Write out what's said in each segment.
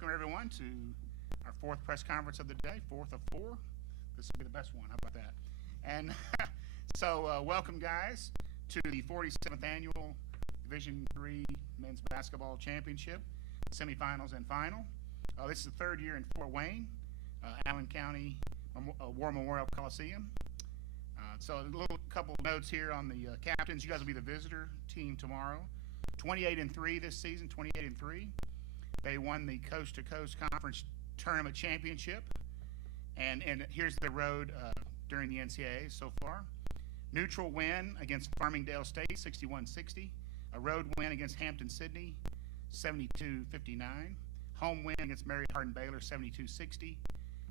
welcome everyone to our fourth press conference of the day, fourth of four. This will be the best one. How about that? And so welcome, guys, to the 47th Annual Division III Men's Basketball Championship, semifinals and final. This is the third year in Fort Wayne, Allen County War Memorial Coliseum. So a little couple of notes here on the captains. You guys will be the visitor team tomorrow. 28-3 this season, 28-3. They won the Coast to Coast Conference Tournament Championship. And here's the road during the NCAA so far. Neutral win against Farmingdale State, 61-60. A road win against Hampton-Sydney, 72-59. Home win against Mary Hardin-Baylor, 72-60.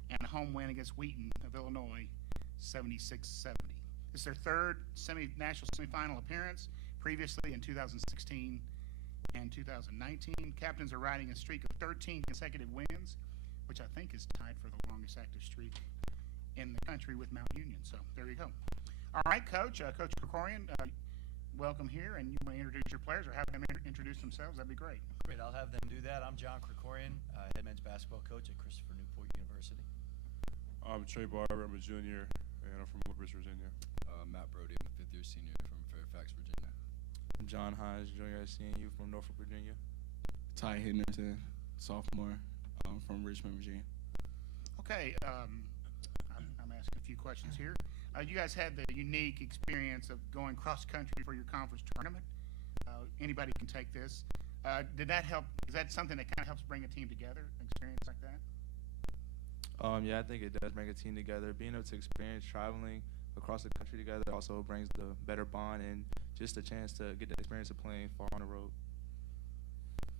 And a home win against Wheaton of Illinois, 76-70. This is their third national semifinal appearance, previously in 2016 and 2019. Captains are riding a streak of 13 consecutive wins, which I think is tied for the longest active streak in the country with Mount Union. So there you go. All right, Coach. Coach Krikorian, welcome here, and you want to introduce your players or have them introduce themselves? That'd be great. Great, I'll have them do that. I'm John Krikorian, head men's basketball coach at Christopher Newport University. I'm Trey Barber. I'm a junior, and I'm from Woodbridge, Virginia. Matt Brody, I'm a fifth-year senior from Fairfax, Virginia. I'm John Hines, junior at CNU from Norfolk, Virginia. Ty Henderson, sophomore, from Richmond, Virginia. Okay, I'm asking a few questions here. You guys had the unique experience of going cross-country for your conference tournament. Anybody can take this. Did that help? Is that something that kind of helps bring a team together, an experience like that? Yeah, I think it does bring a team together. Being able to experience traveling across the country together also brings the better bond and just a chance to get the experience of playing far on the road.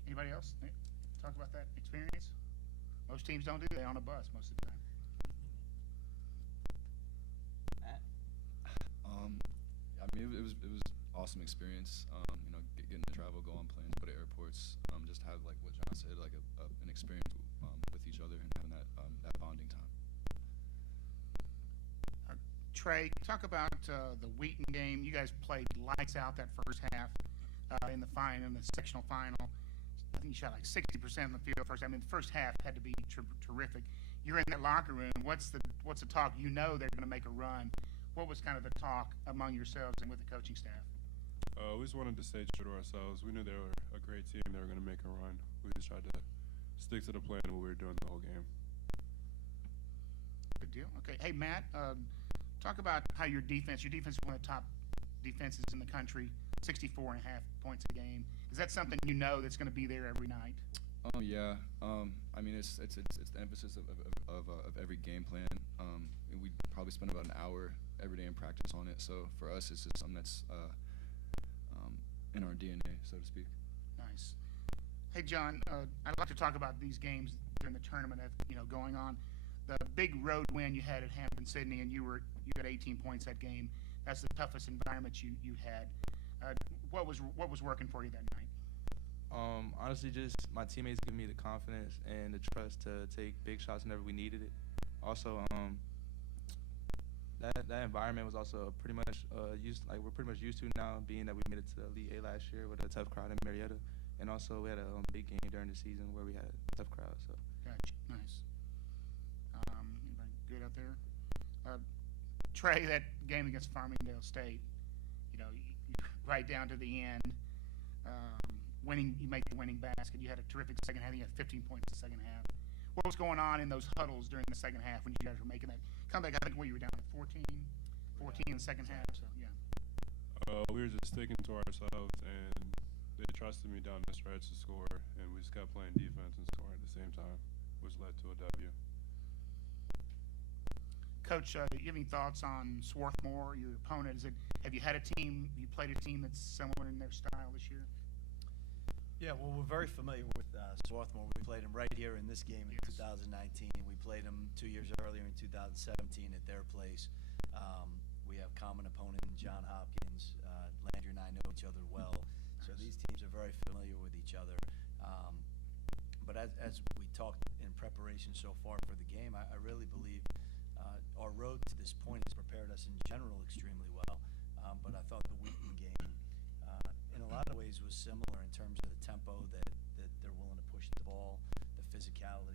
Anybody else talk about that experience? Most teams don't do that on a bus most of the time. I mean, it was awesome experience. You know, getting to travel, go on planes, go to airports, just have, like what John said, like an experience with each other and having that bonding time. Trey, talk about the Wheaton game. You guys played lights out that first half in the sectional final. I think you shot like 60% in the field first. I mean, the first half had to be terrific. You're in that locker room. What's the talk? You know they're going to make a run. What was kind of the talk among yourselves and with the coaching staff? We just wanted to stay true to ourselves. We knew they were a great team. They were going to make a run. We just tried to stick to the plan of what we were doing the whole game. Good deal. Okay. Hey, Matt, talk about how your defense is one of the top defenses in the country, 64.5 points a game. Is that something you know that's going to be there every night? Yeah. I mean, it's the emphasis of every game plan. We probably spend about an hour every day in practice on it. So for us, it's just something that's in our DNA, so to speak. Nice. Hey, John, I'd like to talk about these games during the tournament going on. The big road win you had at Hampton-Sydney, and you had 18 points that game. That's the toughest environment you had. What was working for you that night? Honestly, just my teammates give me the confidence and the trust to take big shots whenever we needed it. Also, that environment was also pretty much we're pretty much used to now, being that we made it to the Elite 8 last year with a tough crowd in Marietta, and also we had a big game during the season where we had a tough crowd. So. Gotcha. Nice. Anybody good out there? Trey, that game against Farmingdale State, right down to the end, you make the winning basket. You had a terrific second half. You had 15 points in the second half. What was going on in those huddles during the second half when you guys were making that comeback? I think you were down to 14 in the second half. So yeah. We were just sticking to ourselves, and they trusted me down the stretch to score, and we just kept playing defense and scoring at the same time, which led to a W. Coach, do you have any thoughts on Swarthmore, your opponent? Have you you played a team that's similar in their style this year? Yeah, well, we're very familiar with Swarthmore. We played them right here in this game in 2019. We played them 2 years earlier in 2017 at their place. We have common opponent John Hopkins. Landry and I know each other well, so these teams are very familiar with each other. But as we talked in preparation so far for the game, I really believe our road to this point has prepared us in general extremely well. But I thought the Wheaton game, in a lot of ways, was similar in terms of the tempo that they're willing to push the ball, the physicality.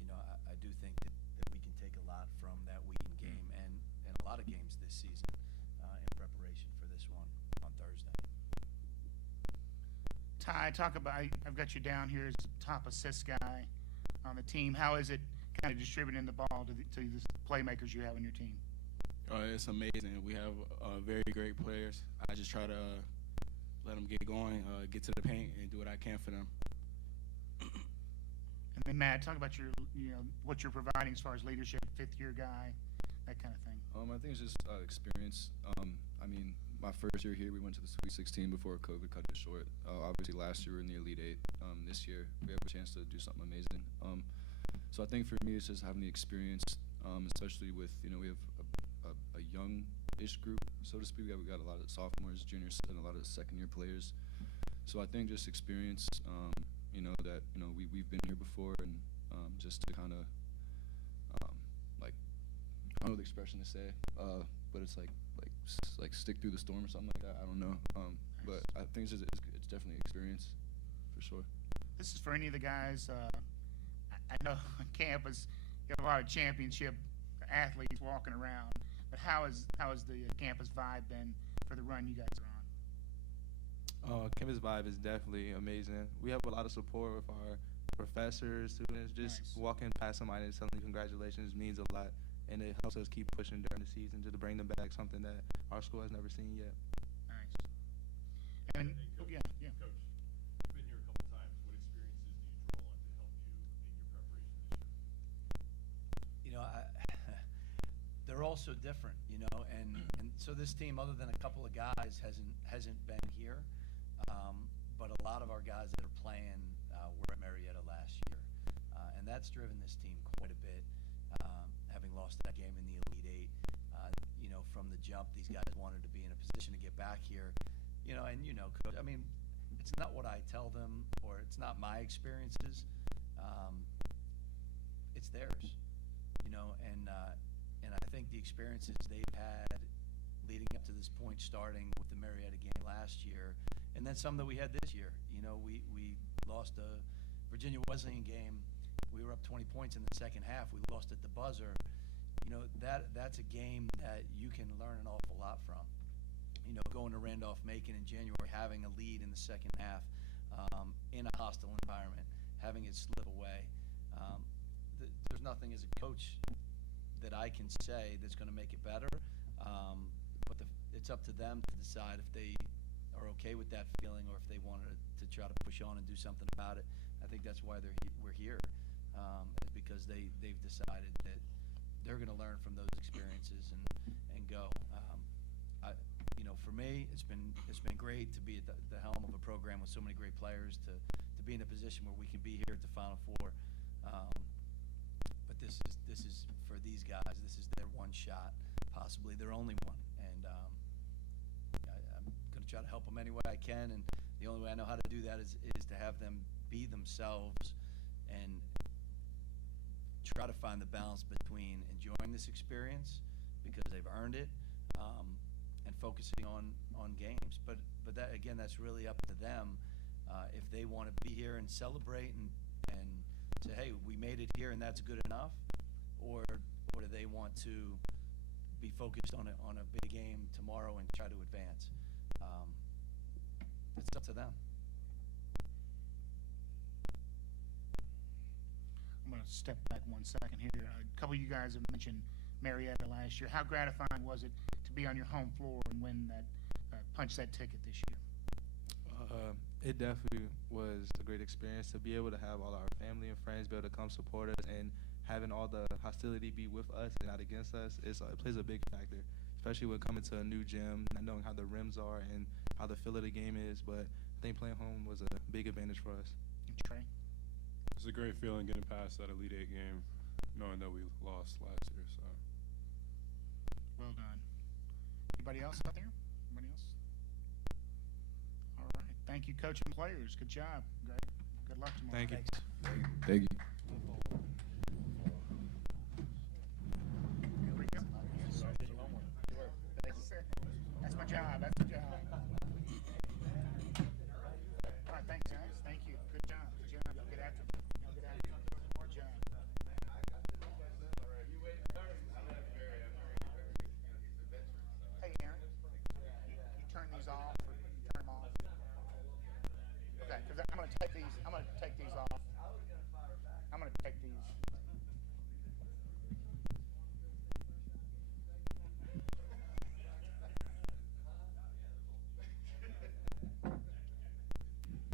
You know, I do think that we can take a lot from that Wheaton game and a lot of games this season in preparation for this one on Thursday. Ty, talk about, I've got you down here as the top assist guy on the team. How is it kind of distributing the ball to the playmakers you have on your team? It's amazing. We have very great players. I just try to let them get going, get to the paint, and do what I can for them. And then Matt, talk about your, what you're providing as far as leadership, fifth-year guy, that kind of thing. I think it's just experience. I mean, my first year here, we went to the Sweet 16 before COVID cut it short. Obviously, last year we were in the Elite Eight. This year, we have a chance to do something amazing. So I think for me, it's just having the experience, especially with, we have a young-ish group, so to speak. We got a lot of sophomores, juniors, and a lot of second-year players. So I think just experience, that, we've been here before, and just to kind of, I don't know the expression to say, but it's like stick through the storm or something like that. I don't know. But I think it's definitely experience, for sure. This is for any of the guys. I know on campus you have a lot of championship athletes walking around, but how has the campus vibe been for the run you guys are on? Campus vibe is definitely amazing. We have a lot of support with our professors, students. Just Nice. walking past somebody and telling them congratulations means a lot, and it helps us keep pushing during the season to bring them back something that our school has never seen yet. Nice. And yeah. Coach, you've been here a couple times. What experiences do you draw on to help you in your preparation this year? You know, they're all so different, and so this team, other than a couple of guys, hasn't been here. But a lot of our guys that are playing were at Marietta last year, and that's driven this team quite a bit. Having lost that game in the Elite Eight, from the jump, these guys wanted to be in a position to get back here. Coach, I mean, it's not what I tell them, or it's not my experiences. It's theirs, and I think the experiences they've had leading up to this point, starting with the Marietta game last year, and then some that we had this year. We lost a Virginia Wesleyan game. We were up 20 points in the second half. We lost at the buzzer. That's a game that you can learn an awful lot from. Going to Randolph-Macon in January, having a lead in the second half, in a hostile environment, having it slip away. There's nothing as a coach that I can say that's going to make it better. But it's up to them to decide if they are okay with that feeling or if they want to try to push on and do something about it. I think that's why we're here, is because they've decided that they're going to learn from those experiences and go. For me, it's been great to be at the helm of a program with so many great players, to be in a position where we can be here at the Final Four. But this is for these guys. This is their one shot, possibly their only one, and I'm going to try to help them any way I can. And the only way I know how to do that is to have them be themselves and try to find the balance between enjoying this experience because they've earned it, and focusing on games. But that, again, that's really up to them. If they want to be here and celebrate and say, hey, we made it here and that's good enough, or do they want to be focused on a big game tomorrow and try to advance? It's up to them. I'm going to step back 1 second here. A couple of you guys have mentioned Marietta last year. How gratifying was it to be on your home floor and win that, punch that ticket this year? It definitely was a great experience to be able to have all our family and friends be able to come support us, and having all the hostility be with us and not against us. It plays a big factor, especially when coming to a new gym, not knowing how the rims are and how the feel of the game is. But I think playing home was a big advantage for us. And Trey? It's a great feeling getting past that Elite Eight game, knowing that we lost last year. So. Well done. Anybody else out there? Anybody else? All right. Thank you, coach and players. Good job. Greg. Good luck tomorrow. Thank you. Thanks. Thank you. Here we go. That's my job. That's my job. All right. Thanks, guys. Thank you. Good job. Good job. Y'all get after it. I'm gonna take these off.